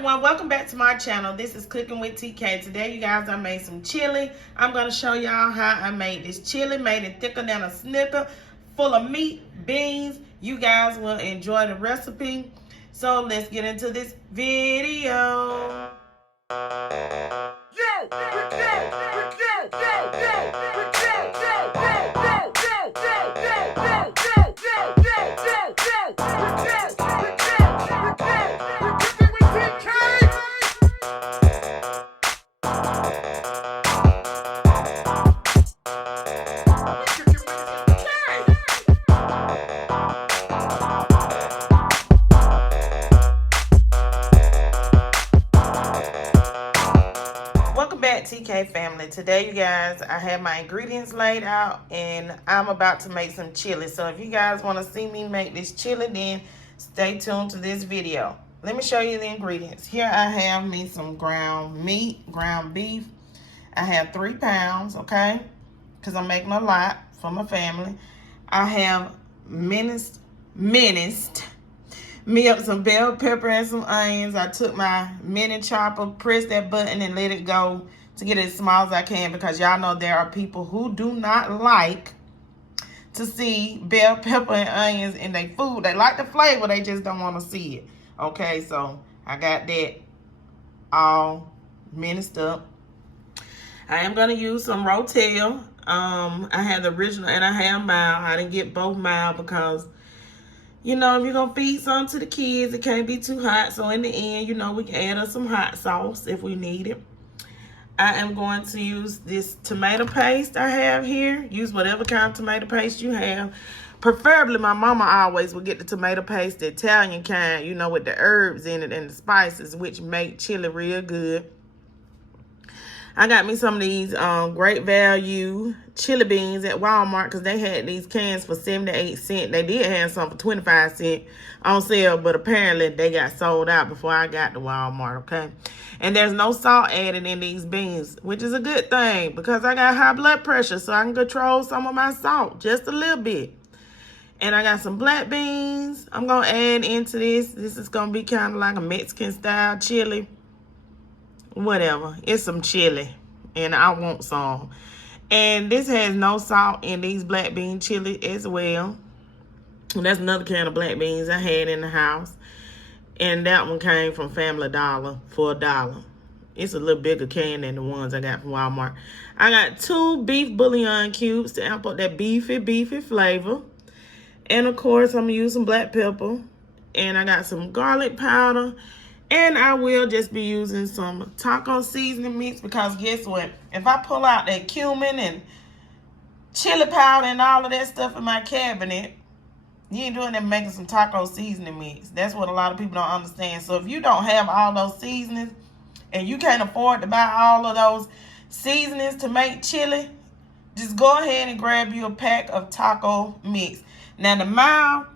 everyone, welcome back to my channel. This is Cooking with TK. Today, you guys, I made some chili. I'm going to show y'all how I made this chili. Made it thicker than a Snicker, full of meat, beans. You guys will enjoy the recipe. So let's get into this video. TK family, today you guys, I have my ingredients laid out and I'm about to make some chili. So if you guys want to see me make this chili, then stay tuned to this video. Let me show you the ingredients. Here I have me some ground meat, ground beef. I have 3 pounds, okay, because I'm making a lot for my family. I have minced me up some bell pepper and some onions. I took my mini chopper, pressed that button and let it go to get it as small as I can, because y'all know there are people who do not like to see bell pepper and onions in their food. They like the flavor, they just don't want to see it. Okay, so I got that all minced up. I am going to use some rotel. I have the original and I have mild. I didn't get both mild because, you know, if you're going to feed something to the kids, it can't be too hot. So in the end, you know, we can add us some hot sauce if we need it. I am going to use this tomato paste I have here. Use whatever kind of tomato paste you have. Preferably, my mama always would get the tomato paste, the Italian kind, you know, with the herbs in it and the spices, which make chili real good. I got me some of these great value chili beans at Walmart, because they had these cans for 78 cents. They did have some for 25 cents on sale, but apparently they got sold out before I got to Walmart, okay? And there's no salt added in these beans, which is a good thing because I got high blood pressure, so I can control some of my salt just a little bit. And I got some black beans I'm going to add into this. This is going to be kind of like a Mexican style chili. Whatever, it's some chili and I want some. And this has no salt in these black bean chili as well. And that's another can of black beans I had in the house, and that one came from Family Dollar for $1. It's a little bigger can than the ones I got from Walmart. I got 2 beef bouillon cubes to amp up that beefy flavor. And of course, I'm gonna use some black pepper, and I got some garlic powder. And I will just be using some taco seasoning mix, because guess what? If I pull out that cumin and chili powder and all of that stuff in my cabinet, you ain't doing that making some taco seasoning mix. That's what a lot of people don't understand. So if you don't have all those seasonings and you can't afford to buy all of those seasonings to make chili, just go ahead and grab you a pack of taco mix. Now the mild,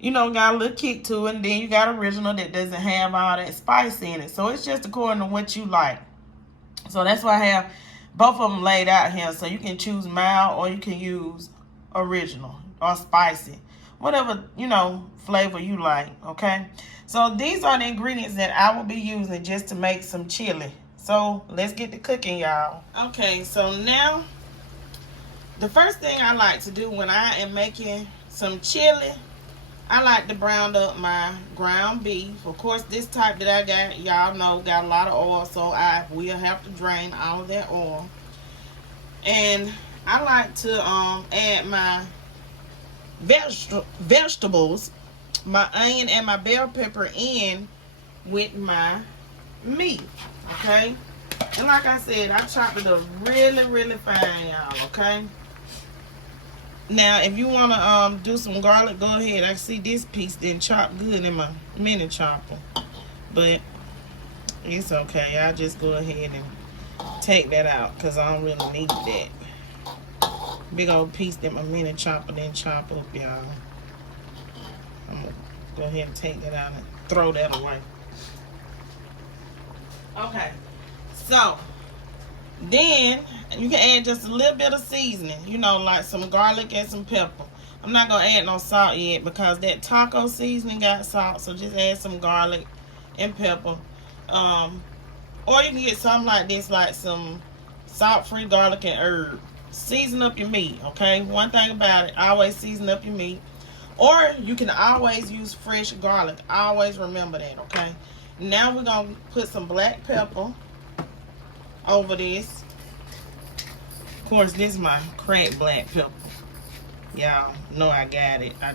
you know, got a little kick to it, and then you got original that doesn't have all that spice in it. So it's just according to what you like. So that's why I have both of them laid out here. So you can choose mild or you can use original or spicy. Whatever, you know, flavor you like, okay? So these are the ingredients that I will be using just to make some chili. So let's get to cooking, y'all. Okay, so now the first thing I like to do when I am making some chili, I like to brown up my ground beef. Of course, this type that I got, y'all know, got a lot of oil, so I will have to drain all of that oil. And I like to add my vegetables, my onion and my bell pepper in with my meat, okay? And like I said, I chopped it up really fine, y'all, okay? Now, if you want to do some garlic, go ahead. I see this piece didn't chop good in my mini chopper, but it's okay. I'll just go ahead and take that out because I don't really need that big old piece that my mini chopper didn't chop up, y'all. I'm going to go ahead and take that out and throw that away. Okay, so then you can add just a little bit of seasoning, you know, like some garlic and some pepper. I'm not going to add no salt yet because that taco seasoning got salt, so just add some garlic and pepper. Or you can get something like this, like some salt-free garlic and herb. Season up your meat, okay? One thing about it, always season up your meat. Or you can always use fresh garlic. Always remember that, okay? Now we're going to put some black pepper over this. Of course, this is my cracked black pepper. Y'all know I got it. I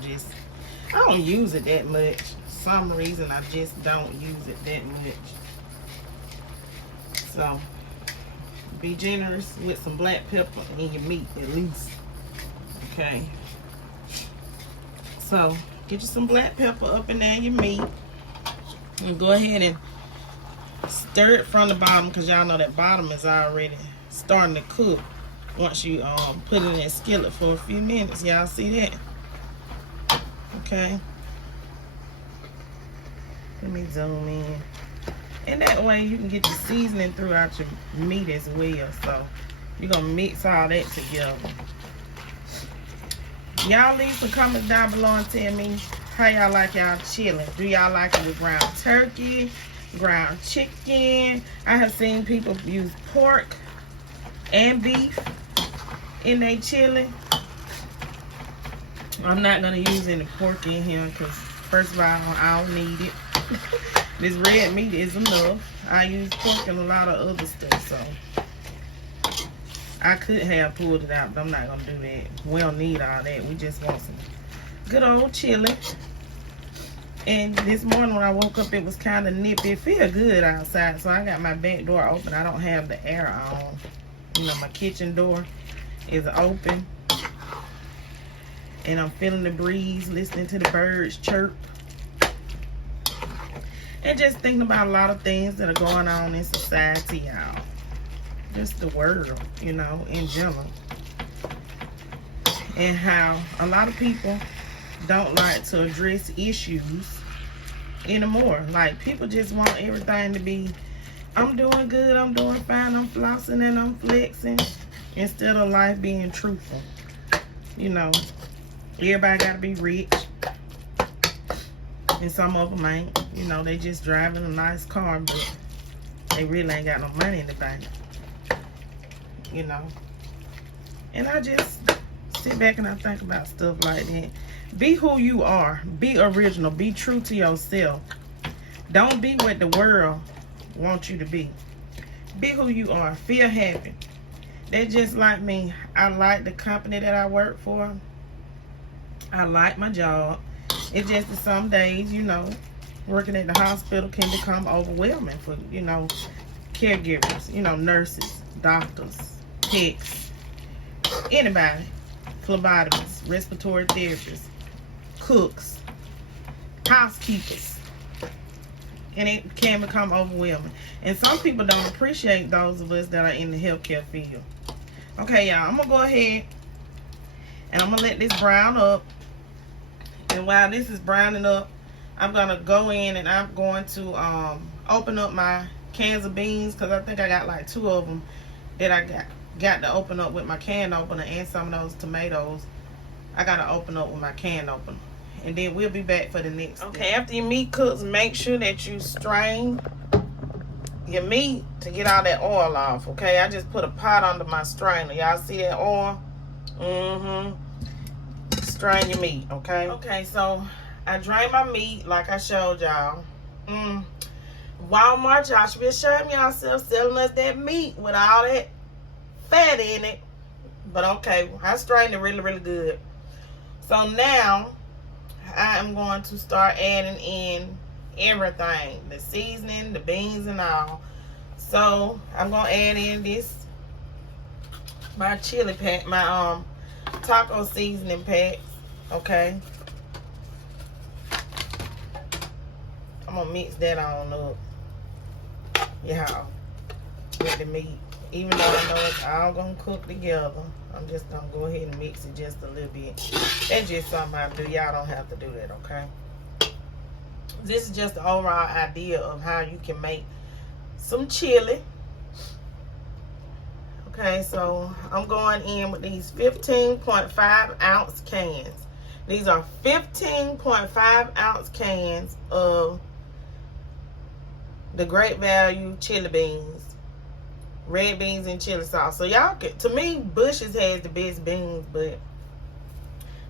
don't use it that much. For some reason, I just don't use it that much. So, be generous with some black pepper in your meat, at least. Okay. So, get you some black pepper up in there in your meat. And go ahead and stir it from the bottom, because y'all know that bottom is already starting to cook once you put it in that skillet for a few minutes. Y'all see that? Okay. Let me zoom in. And that way you can get your seasoning throughout your meat as well. So you're going to mix all that together. Y'all leave some comments down below and tell me how y'all like y'all chili. Do y'all like it with ground turkey, ground chicken? I have seen people use pork and beef in their chili. I'm not going to use any pork in here because, first of all, I don't need it. This red meat is enough. I use pork and a lot of other stuff, so I could have pulled it out, but I'm not going to do that. We don't need all that. We just want some good old chili. And this morning when I woke up, it was kind of nippy. It feel good outside, so I got my back door open. I don't have the air on. You know, my kitchen door is open. And I'm feeling the breeze, listening to the birds chirp. And just thinking about a lot of things that are going on in society, y'all. Just the world, you know, in general. And how a lot of people don't like to address issues anymore. Like, people just want everything to be, I'm doing good, I'm doing fine, I'm flossing and I'm flexing, instead of life being truthful. You know, everybody got to be rich. And some of them ain't. You know, they just driving a nice car, but they really ain't got no money in the bank. You know. And I just sit back and I think about stuff like that. Be who you are. Be original. Be true to yourself. Don't be what the world wants you to be. Be who you are. Feel happy. That's just like me. I like the company that I work for. I like my job. It's just that some days, you know, working at the hospital can become overwhelming for, you know, caregivers, you know, nurses, doctors, techs, anybody, phlebotomists, respiratory therapists, cooks, housekeepers. And it can become overwhelming. And some people don't appreciate those of us that are in the healthcare field. Okay, y'all, I'm going to go ahead and I'm going to let this brown up. And while this is browning up, I'm going to go in and I'm going to open up my cans of beans, because I think I got like 2 of them that I got to open up with my can opener, and some of those tomatoes I got to open up with my can opener. And then we'll be back for the next. Okay, after your meat cooks, make sure that you strain your meat to get all that oil off. Okay, I just put a pot under my strainer. Y'all see that oil? Strain your meat, okay? Okay, so I drained my meat like I showed y'all. Walmart, y'all should be ashamed of yourself selling us that meat with all that fat in it. But okay, I strained it really, really good. So now I am going to start adding in everything. The seasoning, the beans and all. So I'm going to add in this, my chili pack, my taco seasoning packs. Okay, I'm gonna mix that on up, y'all, with the meat. Even though I know it's all gonna cook together, I'm just gonna go ahead and mix it just a little bit. That's just something I do. Y'all don't have to do that, okay? This is just the overall idea of how you can make some chili. Okay, so I'm going in with these 15.5 ounce cans. These are 15.5 ounce cans of the Great Value chili beans. Red beans and chili sauce. So y'all can, to me, Bush's has the best beans, but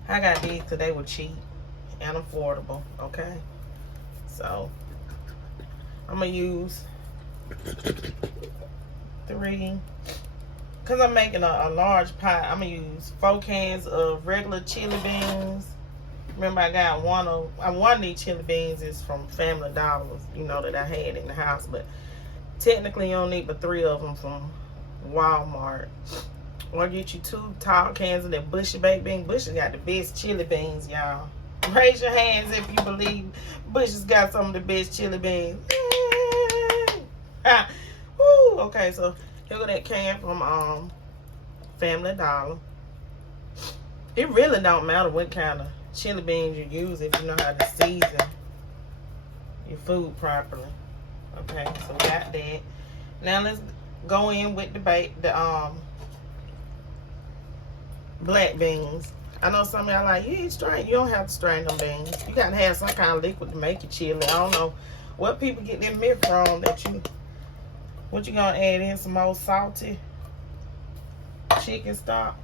I got these because they were cheap and affordable, okay? So I'm going to use 3, because I'm making a large pot. I'm going to use 4 cans of regular chili beans. Remember, I got one of these chili beans is from Family Dollars, you know, that I had in the house, but technically you don't need but 3 of them from Walmart. Or get you 2 tall cans of that Bush baked bean. Bush has got the best chili beans, y'all. Raise your hands if you believe Bush has got some of the best chili beans. Woo. Okay, so here go that can from Family Dollar. It really don't matter what kind of chili beans you use if you know how to season your food properly. Okay, so we got that. Now let's go in with the black beans. I know some of y'all like, you ain't strain. You don't have to strain them beans. You gotta have some kind of liquid to make your chili. I don't know what people get their myth from that what you gonna add in some more salty chicken stock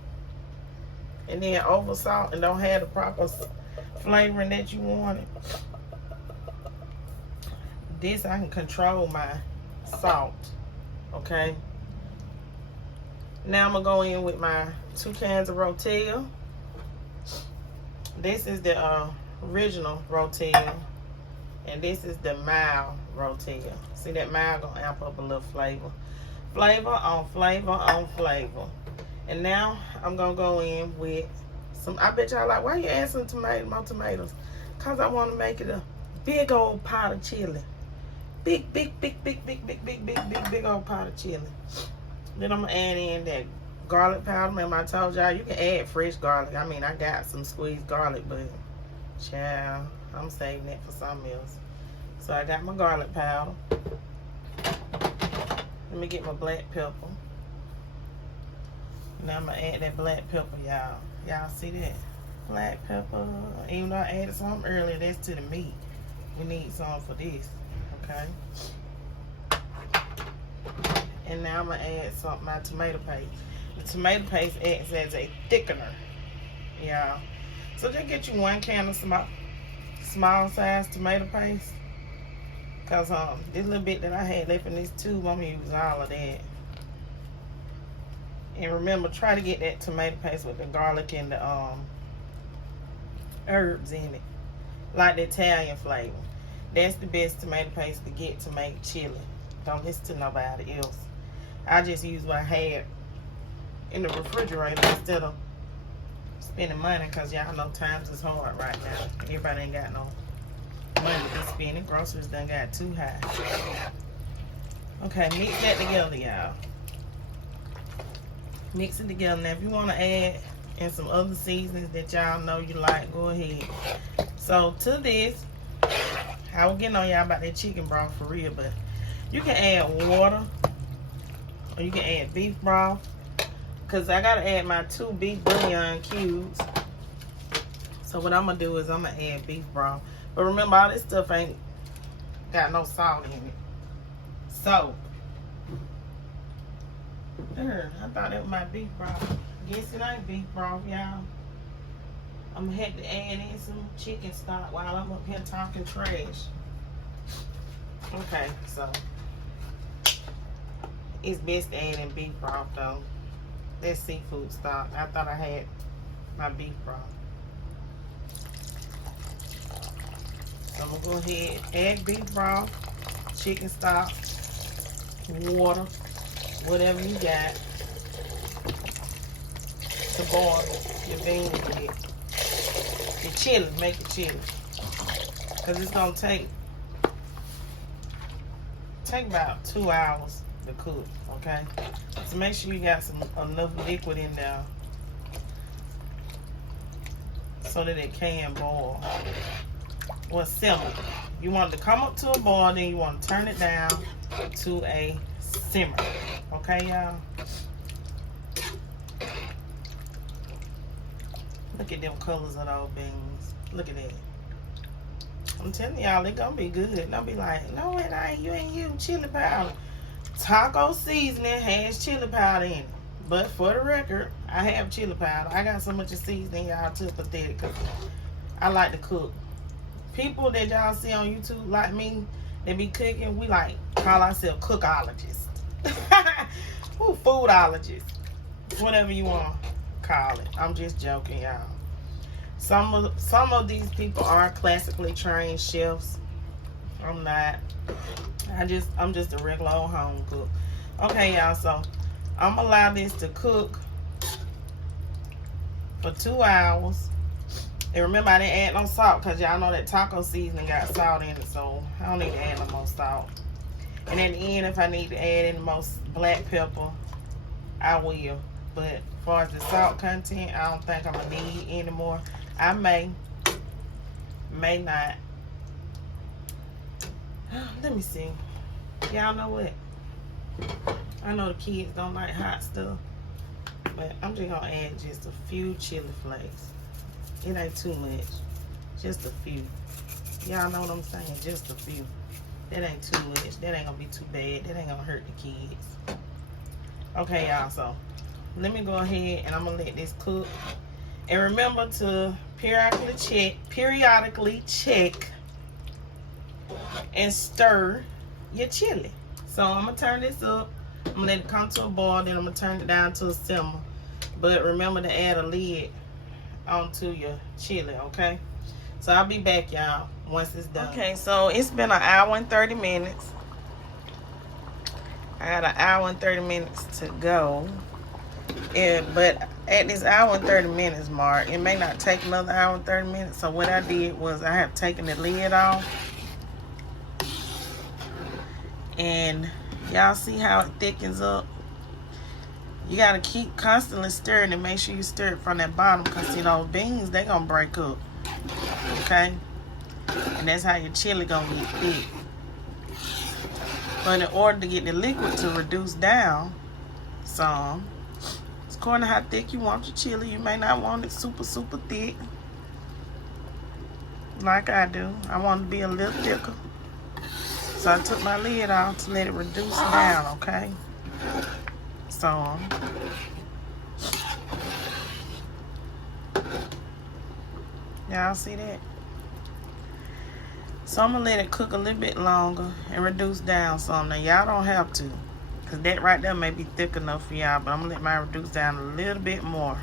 and then over salt and don't have the proper flavoring that you wanted. This I can control my salt. Okay. Now I'm gonna go in with my 2 cans of rotel. This is the original rotel, and this is the mild rotel. See that mild gonna amp up a little flavor. Flavor on flavor on flavor. And now I'm gonna go in with some. I bet y'all like, why you add some more tomatoes? Cause I want to make it a big old pot of chili. Big old pot of chili. Then I'm gonna add in that garlic powder. Remember I told y'all you can add fresh garlic. I mean, I got some squeezed garlic, but child, I'm saving that for something else. So I got my garlic powder. Let me get my black pepper. Now I'm gonna add that black pepper, y'all. Y'all see that? Black pepper. Even though I added some earlier, that's to the meat. We need some for this. Okay. And now I'm gonna add my tomato paste. The tomato paste acts as a thickener, y'all. So just get you 1 can of small size tomato paste. Cause this little bit that I had left in this tube, I'm gonna use all of that. And remember, try to get that tomato paste with the garlic and the herbs in it, like the Italian flavor. That's the best tomato paste to get to make chili. Don't listen to nobody else. I just use what I had in the refrigerator instead of spending money, because y'all know times is hard right now. Everybody ain't got no money to spend. Groceries done got too high. Okay, mix that together, y'all. Mix it together. Now, if you want to add in some other seasonings that y'all know you like, go ahead. So, to this, I was getting on y'all about that chicken broth for real, but you can add water or you can add beef broth, because I got to add my 2 beef bouillon cubes. So what I'm going to do is I'm going to add beef broth. But remember, all this stuff ain't got no salt in it. So, there, I thought that was my beef broth. Guess it ain't beef broth, y'all. I'm going to have to add in some chicken stock while I'm up here talking trash. Okay, so it's best to add in beef broth though. That's seafood stock. I thought I had my beef broth. So I'm gonna go ahead, add beef broth, chicken stock, water, whatever you got to boil your beans with. Your chili, make it chili. Cause it's gonna take about 2 hours to cook, okay? So make sure you got enough liquid in there so that it can boil. Or simmer. You want it to come up to a boil, then you want to turn it down to a simmer. Okay, y'all? Look at them colors of those beans. Look at that. I'm telling y'all, it gonna be good. Don't be like, no, it ain't. You ain't using chili powder. Taco seasoning has chili powder in it. But for the record, I have chili powder. I got so much of seasoning, y'all too pathetic, because I like to cook. People that y'all see on YouTube like me, they be cooking, we like call ourselves cookologists. Ooh, foodologists. Whatever you want to call it. I'm just joking, y'all. Some of these people are classically trained chefs. I'm not. I'm just a regular old home cook. Okay, y'all, so I'm gonna allow this to cook for 2 hours. And remember, I didn't add no salt because y'all know that taco seasoning got salt in it, so I don't need to add no more salt. And at the end, if I need to add any more black pepper, I will. But as far as the salt content, I don't think I'm gonna need anymore. I may not. Let me see. Y'all know what? I know the kids don't like hot stuff, but I'm just gonna add just a few chili flakes. It ain't too much, just a few. Y'all know what I'm saying? Just a few. That ain't too much. That ain't gonna be too bad. That ain't gonna hurt the kids. Okay, y'all, so let me go ahead and I'm gonna let this cook. And remember to periodically check and stir your chili. So I'm gonna turn this up. I'm gonna let it come to a boil, then I'm gonna turn it down to a simmer. But remember to add a lid onto your chili, okay? So I'll be back, y'all, once it's done. Okay, so it's been an hour and 30 minutes. I got an hour and 30 minutes to go. But at this hour and 30 minutes mark, it may not take another hour and 30 minutes. So what I did was I have taken the lid off. And y'all see how it thickens up? You gotta keep constantly stirring and make sure you stir it from that bottom, because see those beans, they gonna break up. Okay? And that's how your chili gonna get thick. But in order to get the liquid to reduce down some, it's according to how thick you want your chili. You may not want it super, super thick, like I do. I want it to be a little thicker. So I took my lid off to let it reduce down, okay? So, y'all see that? So I'm gonna let it cook a little bit longer and reduce down some. Now y'all don't have to, because that right there may be thick enough for y'all, but I'm gonna let mine reduce down a little bit more.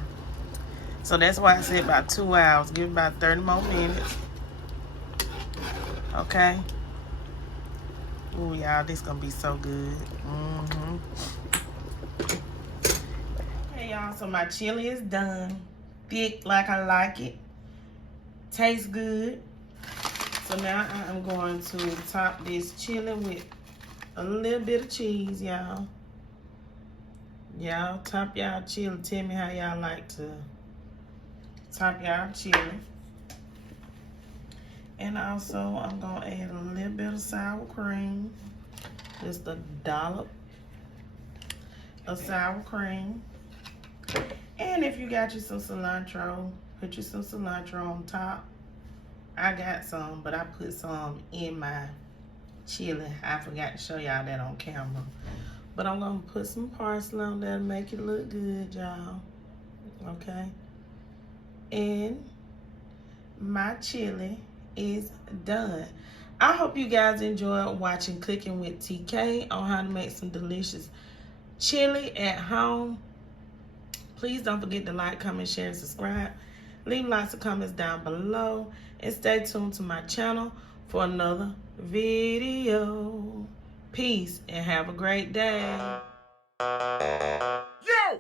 So that's why I said about 2 hours. Give it about 30 more minutes. Okay? Ooh, y'all, this gonna be so good. Okay, y'all, so my chili is done. Thick like I like it. Tastes good. So now I'm going to top this chili with a little bit of cheese, y'all. Y'all top y'all chili. Tell me how y'all like to top y'all chili. And also, I'm going to add a little bit of sour cream. Just a dollop of sour cream. And if you got you some cilantro, put you some cilantro on top. I got some, but I put some in my chili. I forgot to show y'all that on camera. But I'm going to put some parsley on there to make it look good, y'all. Okay? And my chili is done. I hope you guys enjoyed watching Cooking with TK on how to make some delicious chili at home. Please don't forget to like, comment, share, and subscribe. Leave lots of comments down below. And stay tuned to my channel for another video. Peace and have a great day. Yo!